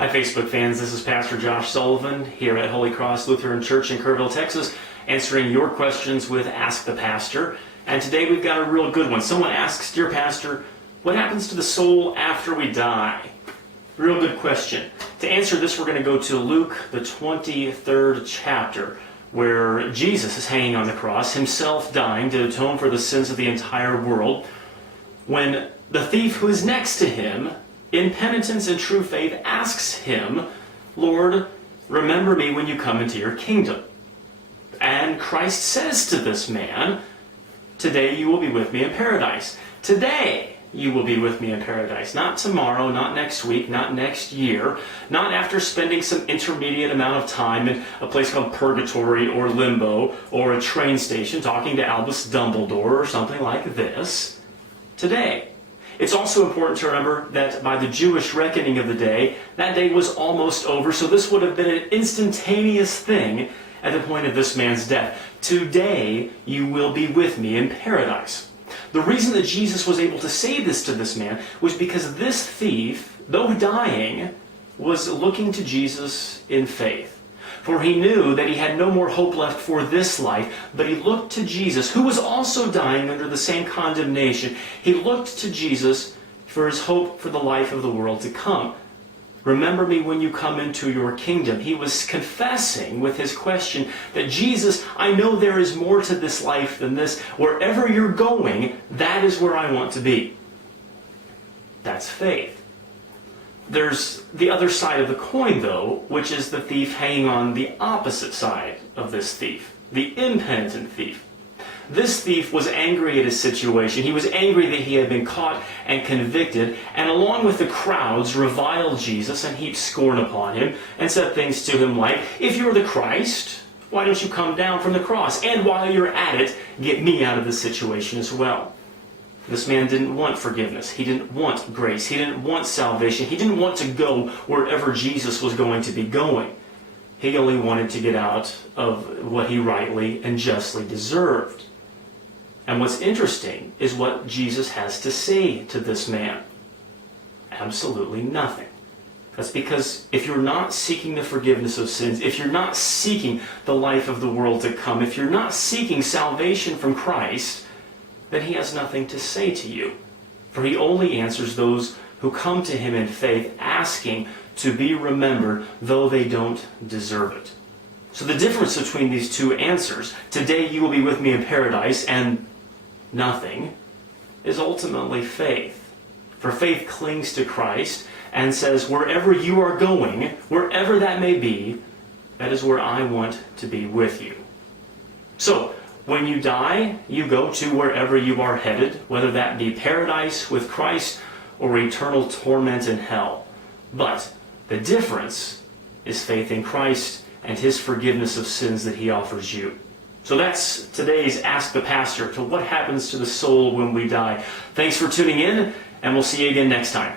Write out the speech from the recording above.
Hi Facebook fans, this is Pastor Josh Sullivan here at Holy Cross Lutheran Church in Kerrville, Texas, answering your questions with Ask the Pastor. And today we've got a real good one. Someone asks, Dear Pastor, what happens to the soul after we die? Real good question. To answer this, we're going to go to Luke, the 23rd chapter, where Jesus is hanging on the cross, himself dying to atone for the sins of the entire world, when the thief who is next to him, in penitence and true faith, asks him, Lord, remember me when you come into your kingdom. And Christ says to this man, today you will be with me in paradise. Today you will be with me in paradise. Not tomorrow, not next week, not next year, not after spending some intermediate amount of time in a place called purgatory or limbo or a train station talking to Albus Dumbledore or something like this. Today. It's also important to remember that by the Jewish reckoning of the day, that day was almost over, so this would have been an instantaneous thing at the point of this man's death. Today, you will be with me in paradise. The reason that Jesus was able to say this to this man was because this thief, though dying, was looking to Jesus in faith. For he knew that he had no more hope left for this life, but he looked to Jesus, who was also dying under the same condemnation. He looked to Jesus for his hope for the life of the world to come. Remember me when you come into your kingdom. He was confessing with his question that Jesus, I know there is more to this life than this. Wherever you're going, that is where I want to be. That's faith. There's the other side of the coin, though, which is the thief hanging on the opposite side of this thief, the impenitent thief. This thief was angry at his situation. He was angry that he had been caught and convicted, and along with the crowds reviled Jesus and heaped scorn upon him and said things to him like, if you're the Christ, why don't you come down from the cross? And while you're at it, get me out of this situation as well. This man didn't want forgiveness. He didn't want grace. He didn't want salvation. He didn't want to go wherever Jesus was going to be going. He only wanted to get out of what he rightly and justly deserved. And what's interesting is what Jesus has to say to this man. Absolutely nothing. That's because if you're not seeking the forgiveness of sins, if you're not seeking the life of the world to come, if you're not seeking salvation from Christ, then he has nothing to say to you. For he only answers those who come to him in faith, asking to be remembered, though they don't deserve it. So the difference between these two answers, today you will be with me in paradise, and nothing, is ultimately faith. For faith clings to Christ and says, wherever you are going, wherever that may be, that is where I want to be with you. So, when you die, you go to wherever you are headed, whether that be paradise with Christ or eternal torment in hell. But the difference is faith in Christ and his forgiveness of sins that he offers you. So that's today's Ask the Pastor to what happens to the soul when we die. Thanks for tuning in, and we'll see you again next time.